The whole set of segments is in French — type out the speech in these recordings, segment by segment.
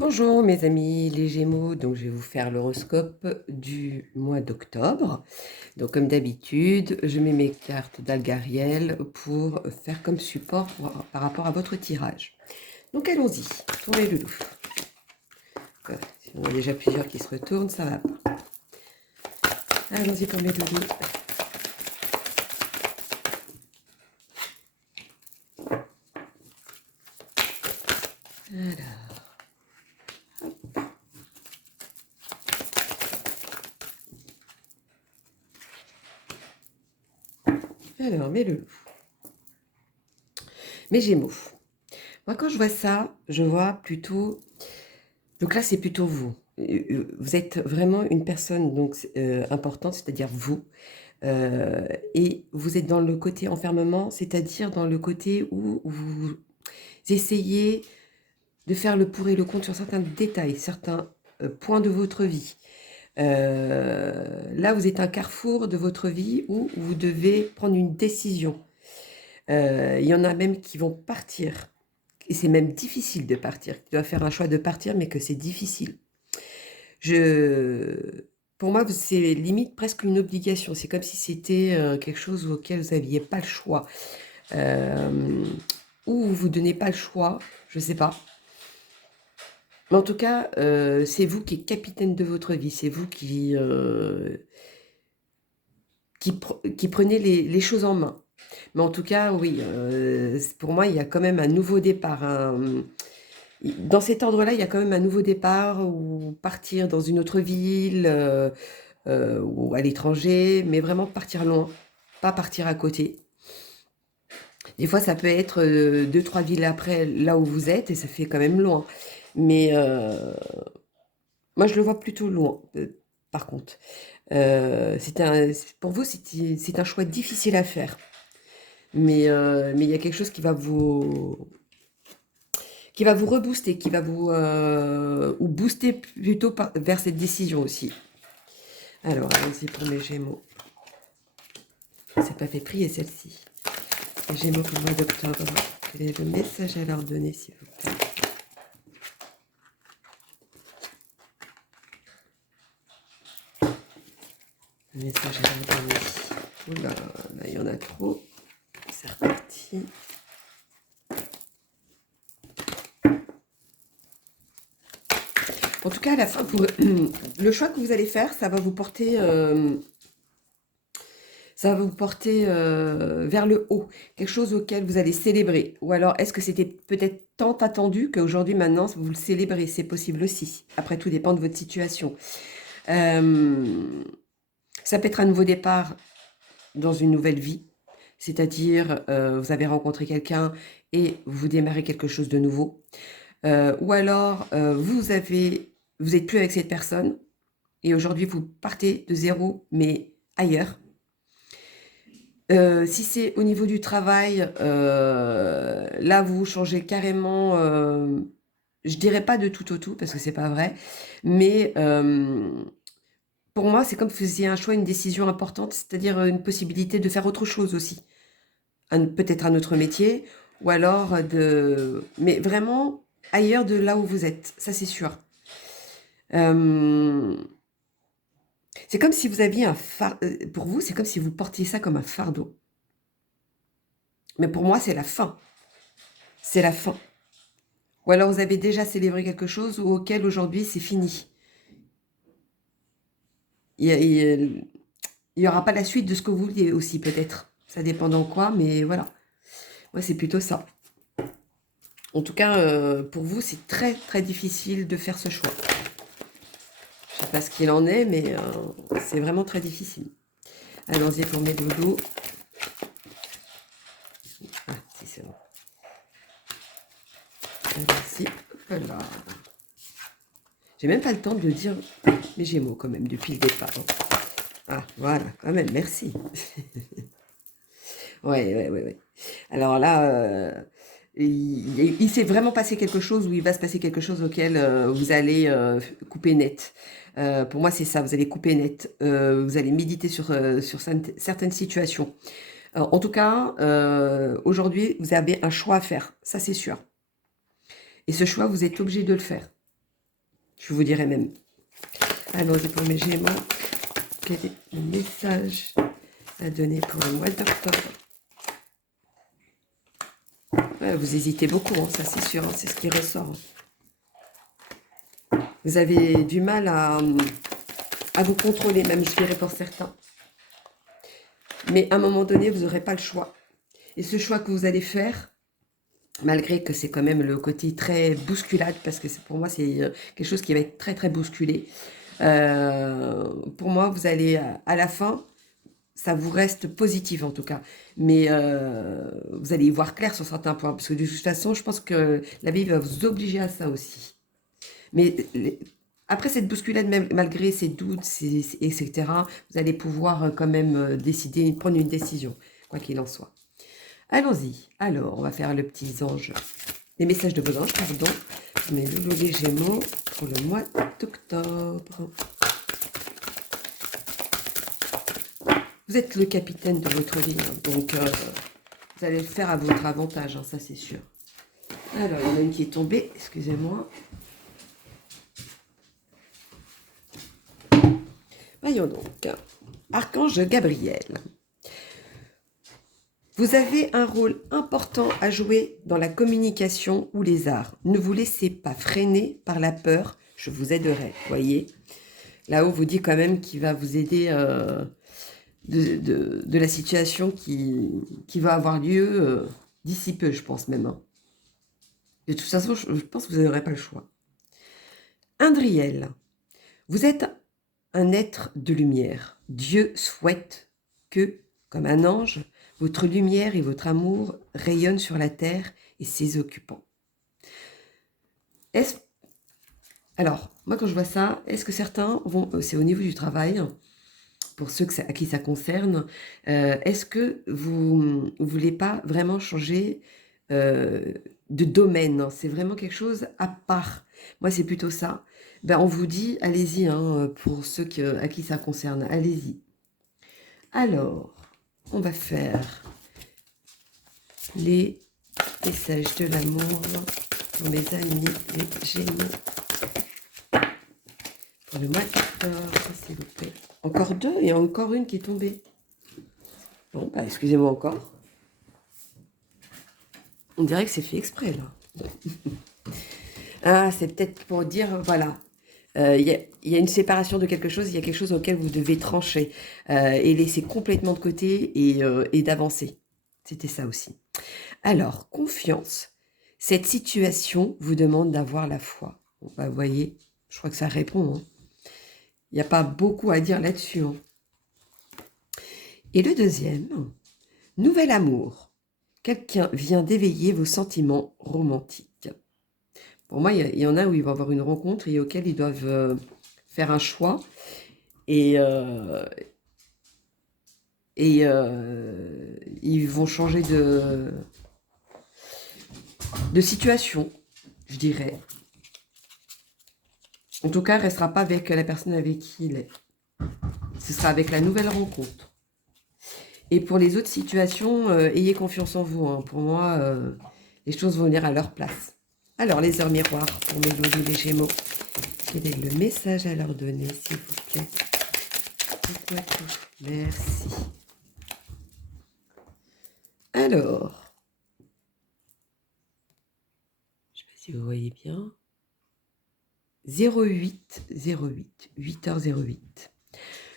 Bonjour mes amis les Gémeaux, donc je vais vous faire l'horoscope du mois d'octobre. Donc comme d'habitude, je mets mes cartes d'Algariel pour faire comme support par rapport à votre tirage. Donc allons-y, tournez le loup. Si on a déjà plusieurs qui se retournent, ça va pas. Allons-y pour mes doudous. Alors, mes loulous. Mes Gémeaux. Moi quand je vois ça, je vois plutôt... Donc là c'est plutôt vous. Vous êtes vraiment une personne donc importante, c'est-à-dire vous. Et vous êtes dans le côté enfermement, c'est-à-dire dans le côté où vous essayez de faire le pour et le contre sur certains détails, certains points de votre vie. Là, vous êtes à un carrefour de votre vie où vous devez prendre une décision. Il y en a même qui vont partir, et c'est même difficile de partir, qui doivent faire un choix de partir, mais que c'est difficile. Pour moi, c'est limite presque une obligation. C'est comme si c'était quelque chose auquel vous n'aviez pas le choix. Ou vous ne donnez pas le choix, je ne sais pas. Mais en tout cas, c'est vous qui êtes capitaine de votre vie. C'est vous qui prenez les choses en main. Mais en tout cas, oui, pour moi, il y a quand même un nouveau départ. Dans cet ordre-là, il y a quand même un nouveau départ ou partir dans une autre ville ou à l'étranger, mais vraiment partir loin, pas partir à côté. Des fois, ça peut être 2-3 villes après là où vous êtes et ça fait quand même loin. Mais moi, je le vois plutôt loin, par contre. Pour vous, c'est un choix difficile à faire. Mais il y a quelque chose qui va vous rebooster, qui va vous ou booster plutôt vers cette décision aussi. Alors, allons-y pour mes Gémeaux. C'est pas fait prier celle-ci. Les Gémeaux pour le mois d'octobre. Quel est le message à leur donner, s'il vous plaît? Le message à leur donner. Oula, là, il y en a trop. C'est reparti. En tout cas, à la fin, le choix que vous allez faire, ça va vous porter vers le haut, quelque chose auquel vous allez célébrer. Ou alors, est-ce que c'était peut-être tant attendu qu'aujourd'hui, maintenant, vous le célébrez? C'est possible aussi. Après, tout dépend de votre situation. Ça peut être un nouveau départ dans une nouvelle vie, c'est-à-dire vous avez rencontré quelqu'un et vous démarrez quelque chose de nouveau. Ou alors, vous êtes plus avec cette personne et aujourd'hui, vous partez de zéro, mais ailleurs. Si c'est au niveau du travail, là, vous changez carrément, je dirais pas de tout au tout, parce que c'est pas vrai, mais pour moi, c'est comme vous faisiez un choix, une décision importante, c'est-à-dire une possibilité de faire autre chose aussi. Peut-être un autre métier, ou alors mais vraiment ailleurs de là où vous êtes, ça c'est sûr. C'est comme si vous aviez pour vous, c'est comme si vous portiez ça comme un fardeau. Mais pour moi, c'est la fin. C'est la fin. Ou alors vous avez déjà célébré quelque chose ou auquel aujourd'hui c'est fini. Il y aura pas la suite de ce que vous vouliez aussi, peut-être. Ça dépend dans quoi, mais voilà. Moi, c'est plutôt ça. En tout cas, pour vous, c'est très, très difficile de faire ce choix. Je sais pas ce qu'il en est, mais c'est vraiment très difficile. Allons-y pour mes doudous. Ah, si c'est bon. Allons-y. Voilà. J'ai même pas le temps de dire mes Gémeaux quand même depuis le départ. Ah, voilà, quand même, merci. Ouais. Alors là, il s'est vraiment passé quelque chose ou il va se passer quelque chose auquel vous allez couper net. Pour moi, c'est ça, vous allez couper net. Vous allez méditer sur certaines situations. En tout cas, aujourd'hui, vous avez un choix à faire, ça c'est sûr. Et ce choix, vous êtes obligé de le faire. Je vous dirai même. Allons-y pour mes Gémeaux. Quel est le message à donner pour le mois d'octobre? Ouais, vous hésitez beaucoup, hein, ça c'est sûr, hein, c'est ce qui ressort. Vous avez du mal à vous contrôler, même je dirais pour certains. Mais à un moment donné, vous n'aurez pas le choix. Et ce choix que vous allez faire, malgré que c'est quand même le côté très bousculade, parce que pour moi, c'est quelque chose qui va être très, très bousculé. Pour moi, vous allez, à la fin, ça vous reste positif en tout cas. Mais vous allez y voir clair sur certains points, parce que de toute façon, je pense que la vie va vous obliger à ça aussi. Mais après cette bousculade, même, malgré ces doutes, etc., vous allez pouvoir quand même décider, prendre une décision, quoi qu'il en soit. Allons-y. Alors, on va faire le petit ange. Les messages de vos anges, pardon. Mes loulous les Gémeaux pour le mois d'octobre. Vous êtes le capitaine de votre vie, hein, donc vous allez le faire à votre avantage, hein, ça c'est sûr. Alors, il y en a une qui est tombée, excusez-moi. Voyons donc. Archange Gabriel. Vous avez un rôle important à jouer dans la communication ou les arts. Ne vous laissez pas freiner par la peur, je vous aiderai. Voyez, là-haut vous dit quand même qu'il va vous aider de la situation qui va avoir lieu d'ici peu, je pense même. Hein. De toute façon, je pense que vous n'aurez pas le choix. Indriel, vous êtes un être de lumière. Dieu souhaite que, comme un ange, votre lumière et votre amour rayonnent sur la terre et ses occupants. Alors, moi quand je vois ça, est-ce que certains vont, c'est au niveau du travail, pour ceux à qui ça concerne, est-ce que vous ne voulez pas vraiment changer de domaine? C'est vraiment quelque chose à part. Moi, c'est plutôt ça. Ben, on vous dit, allez-y, hein, pour ceux à qui ça concerne, allez-y. Alors, on va faire les messages de l'amour pour mes amis, les Gémeaux. Pour le mois d'octobre, s'il vous plaît. Encore deux, il y a encore une qui est tombée. Bon, bah, excusez-moi encore. On dirait que c'est fait exprès, là. Ah, c'est peut-être pour dire, voilà, il y a une séparation de quelque chose, il y a quelque chose auquel vous devez trancher et laisser complètement de côté et d'avancer. C'était ça aussi. Alors, confiance. Cette situation vous demande d'avoir la foi. Bon, bah, vous voyez, je crois que ça répond. Hein. Il n'y a pas beaucoup à dire là-dessus. Hein. Et le deuxième, nouvel amour. Quelqu'un vient d'éveiller vos sentiments romantiques. Pour moi, il y en a où ils vont avoir une rencontre et auquel ils doivent faire un choix. Et ils vont changer de situation, je dirais. En tout cas, il ne restera pas avec la personne avec qui il est. Ce sera avec la nouvelle rencontre. Et pour les autres situations, ayez confiance en vous. Hein. Pour moi, les choses vont venir à leur place. Alors, les heures miroirs pour mes loulous, les Gémeaux. Quel est le message à leur donner, s'il vous plaît? Merci. Alors, je ne sais pas si vous voyez bien. 08 08, 8h08.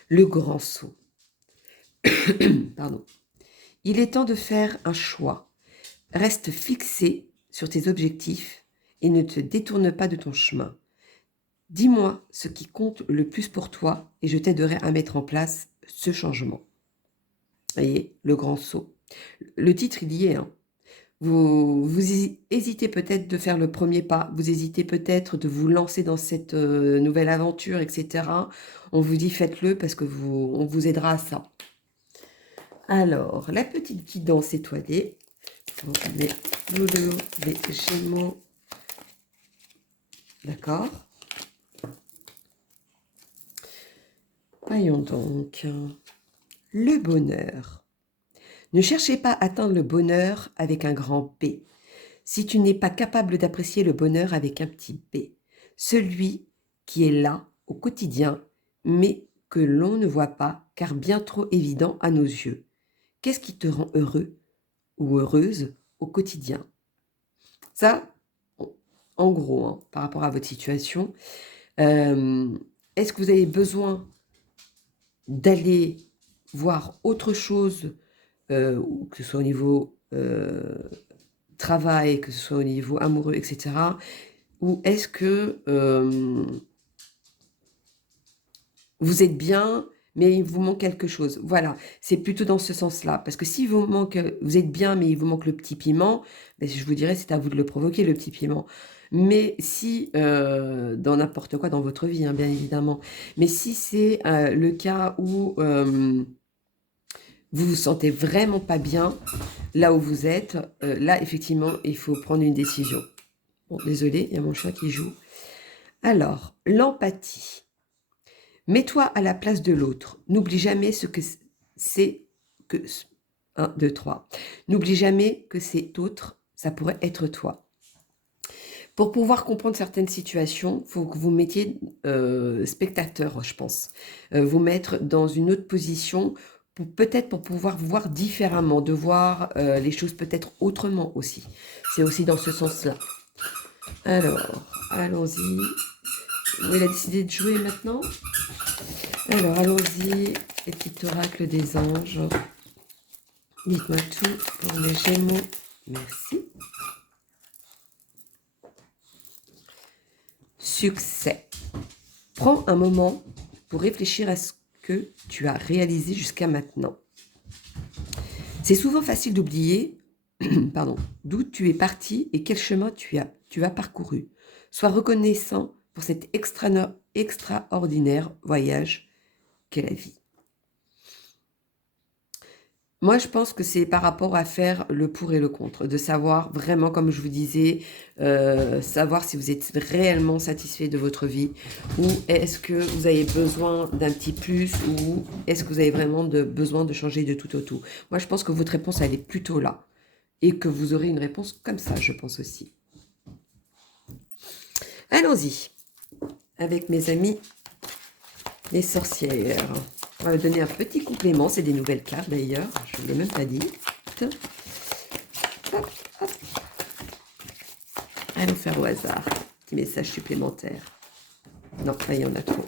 Le grand saut. Pardon. Il est temps de faire un choix. Reste fixé sur tes objectifs et ne te détourne pas de ton chemin. Dis-moi ce qui compte le plus pour toi et je t'aiderai à mettre en place ce changement. Vous voyez, le grand saut. Le titre, il y est. Hein. Vous hésitez peut-être de faire le premier pas, vous hésitez peut-être de vous lancer dans cette nouvelle aventure, etc. On vous dit faites-le parce que on vous aidera à ça. Alors, la petite guidance étoilée pour les loulous, les Gémeaux. D'accord. Voyons donc. Le bonheur. Ne cherchez pas à atteindre le bonheur avec un grand P. Si tu n'es pas capable d'apprécier le bonheur avec un petit B, celui qui est là, au quotidien, mais que l'on ne voit pas, car bien trop évident à nos yeux. Qu'est-ce qui te rend heureux ou heureuse au quotidien? Ça, en gros, hein, par rapport à votre situation, est-ce que vous avez besoin d'aller voir autre chose, ou que ce soit au niveau travail, que ce soit au niveau amoureux, etc. Ou est-ce que vous êtes bien, mais il vous manque quelque chose? Voilà, c'est plutôt dans ce sens-là. Parce que si vous manque, vous êtes bien, mais il vous manque le petit piment, ben, je vous dirais, c'est à vous de le provoquer, le petit piment. Mais si, dans n'importe quoi dans votre vie, hein, bien évidemment, mais si c'est le cas où vous vous sentez vraiment pas bien, là où vous êtes, là, effectivement, il faut prendre une décision. Bon, désolé, il y a mon chat qui joue. Alors, l'empathie. Mets-toi à la place de l'autre. N'oublie jamais ce que c'est que... 1, 2, 3. N'oublie jamais que cet autre, ça pourrait être toi. Pour pouvoir comprendre certaines situations, il faut que vous mettiez spectateur, je pense. Vous mettre dans une autre position, peut-être pour pouvoir voir différemment, de voir les choses peut-être autrement aussi. C'est aussi dans ce sens-là. Alors, allons-y. Il a décidé de jouer maintenant. Alors, allons-y. Petit oracle des anges. Dites-moi tout pour les Gémeaux. Merci. Succès. Prends un moment pour réfléchir à ce que tu as réalisé jusqu'à maintenant. C'est souvent facile d'oublier d'où tu es parti et quel chemin tu as parcouru. Sois reconnaissant pour cet extraordinaire voyage qu'est la vie. Moi, je pense que c'est par rapport à faire le pour et le contre, de savoir vraiment, comme je vous disais, savoir si vous êtes réellement satisfait de votre vie, ou est-ce que vous avez besoin d'un petit plus, ou est-ce que vous avez vraiment besoin de changer de tout au tout. Moi, je pense que votre réponse, elle est plutôt là, et que vous aurez une réponse comme ça, je pense aussi. Allons-y, avec mes amis les sorcières. On va donner un petit complément, c'est des nouvelles cartes d'ailleurs, je ne l'ai même pas dit. Hop, hop. Allons faire au hasard, petit message supplémentaire. Non, là il y en a trop.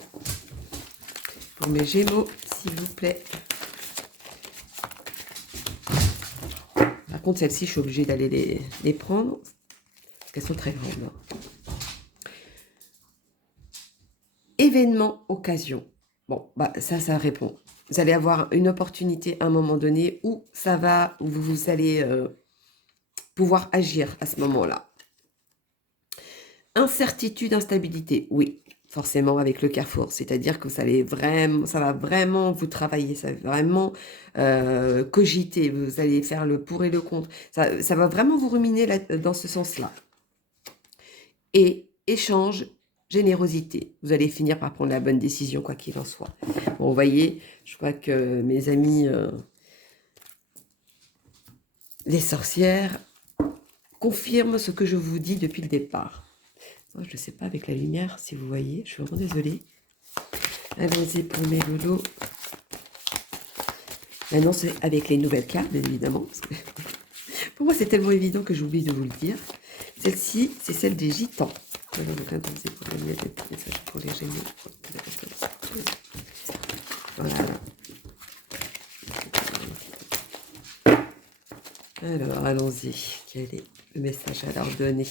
Pour mes Gémeaux, s'il vous plaît. Par contre, celles-ci, je suis obligée d'aller les prendre, parce qu'elles sont très grandes. Événement, occasion. Bon, bah ça répond. Vous allez avoir une opportunité à un moment donné où vous allez pouvoir agir à ce moment-là. Incertitude, instabilité, oui, forcément avec le carrefour. C'est-à-dire que ça va vraiment vous travailler, ça va vraiment cogiter. Vous allez faire le pour et le contre. Ça va vraiment vous ruminer dans ce sens-là. Et échange, générosité. Vous allez finir par prendre la bonne décision, quoi qu'il en soit. Bon, vous voyez, je crois que mes amis, les sorcières, confirment ce que je vous dis depuis le départ. Je ne sais pas avec la lumière si vous voyez, je suis vraiment désolée. Allons-y pour mes loulous. Maintenant, c'est avec les nouvelles cartes, bien évidemment. Parce que pour moi, c'est tellement évident que j'oublie de vous le dire. Celle-ci, c'est celle des gitans. Pour les Gémeaux. Voilà. Alors, allons-y. Quel est le message à leur donner?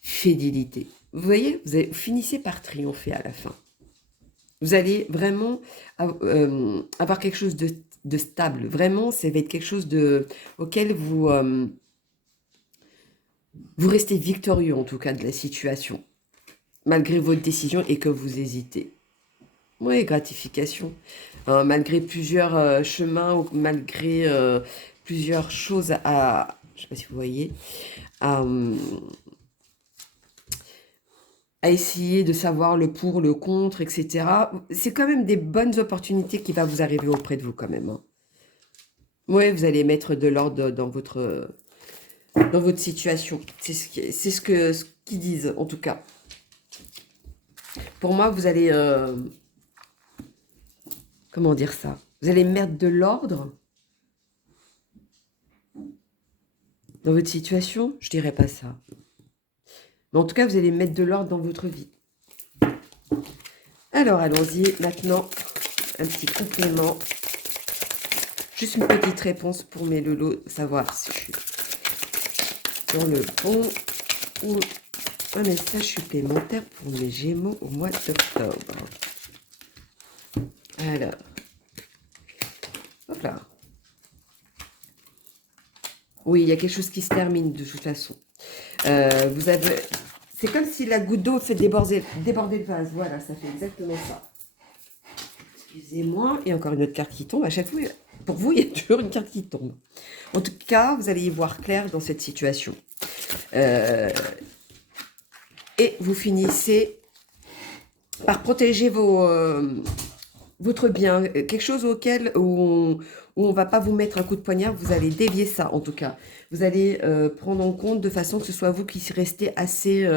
Fidélité. Vous voyez, vous finissez par triompher à la fin. Vous allez vraiment avoir quelque chose de stable. Vraiment, ça va être quelque chose auquel vous restez victorieux, en tout cas, de la situation, malgré votre décision et que vous hésitez. Oui, gratification. Malgré plusieurs chemins, ou malgré plusieurs choses je ne sais pas si vous voyez, à essayer de savoir le pour, le contre, etc. C'est quand même des bonnes opportunités qui vont vous arriver auprès de vous quand même. Hein. Oui, vous allez mettre de l'ordre dans votre situation. C'est ce qu'ils disent, en tout cas. Pour moi, vous allez... comment dire ça? Vous allez mettre de l'ordre dans votre situation? Je dirais pas ça. Mais en tout cas, vous allez mettre de l'ordre dans votre vie. Alors, allons-y. Maintenant, un petit complément. Juste une petite réponse pour mes lolos, savoir si je suis dans le bon ou un message supplémentaire pour mes Gémeaux au mois d'octobre. Alors, hop là. Oui, il y a quelque chose qui se termine de toute façon. Vous avez... C'est comme si la goutte d'eau fait déborder le vase. Voilà, ça fait exactement ça. Excusez-moi. Et encore une autre carte qui tombe. À chaque fois, pour vous, il y a toujours une carte qui tombe. En tout cas, vous allez y voir clair dans cette situation. Et vous finissez par protéger votre bien. Quelque chose auquel où on ne va pas vous mettre un coup de poignard. Vous allez dévier ça, en tout cas. Vous allez prendre en compte de façon que ce soit vous qui restez assez...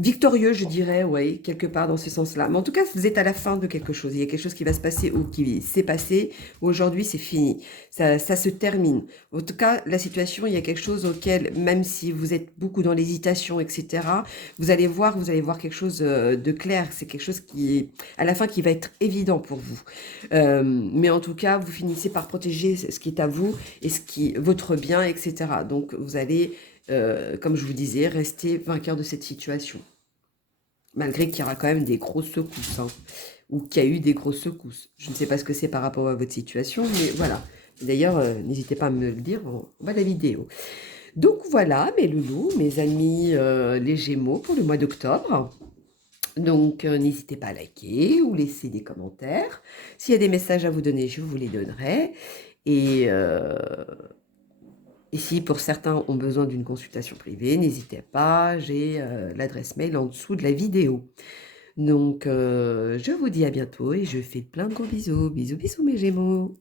victorieux, je dirais, oui, quelque part dans ce sens-là. Mais en tout cas, vous êtes à la fin de quelque chose. Il y a quelque chose qui va se passer ou qui s'est passé. Aujourd'hui, c'est fini. Ça se termine. En tout cas, la situation, il y a quelque chose auquel, même si vous êtes beaucoup dans l'hésitation, etc., vous allez voir quelque chose de clair. C'est quelque chose qui, à la fin, qui va être évident pour vous. Mais en tout cas, vous finissez par protéger ce qui est à vous et votre bien, etc. Donc, vous allez... comme je vous disais, rester vainqueur de cette situation. Malgré qu'il y aura quand même des grosses secousses, hein, ou qu'il y a eu des grosses secousses. Je ne sais pas ce que c'est par rapport à votre situation, mais voilà. D'ailleurs, n'hésitez pas à me le dire en bas de la vidéo. Donc voilà, mes loulous, mes amis les Gémeaux pour le mois d'octobre. Donc n'hésitez pas à liker ou laisser des commentaires. S'il y a des messages à vous donner, je vous les donnerai. Et si pour certains ont besoin d'une consultation privée, n'hésitez pas, j'ai l'adresse mail en dessous de la vidéo. Donc, je vous dis à bientôt et je fais plein de gros bisous. Bisous, bisous mes Gémeaux.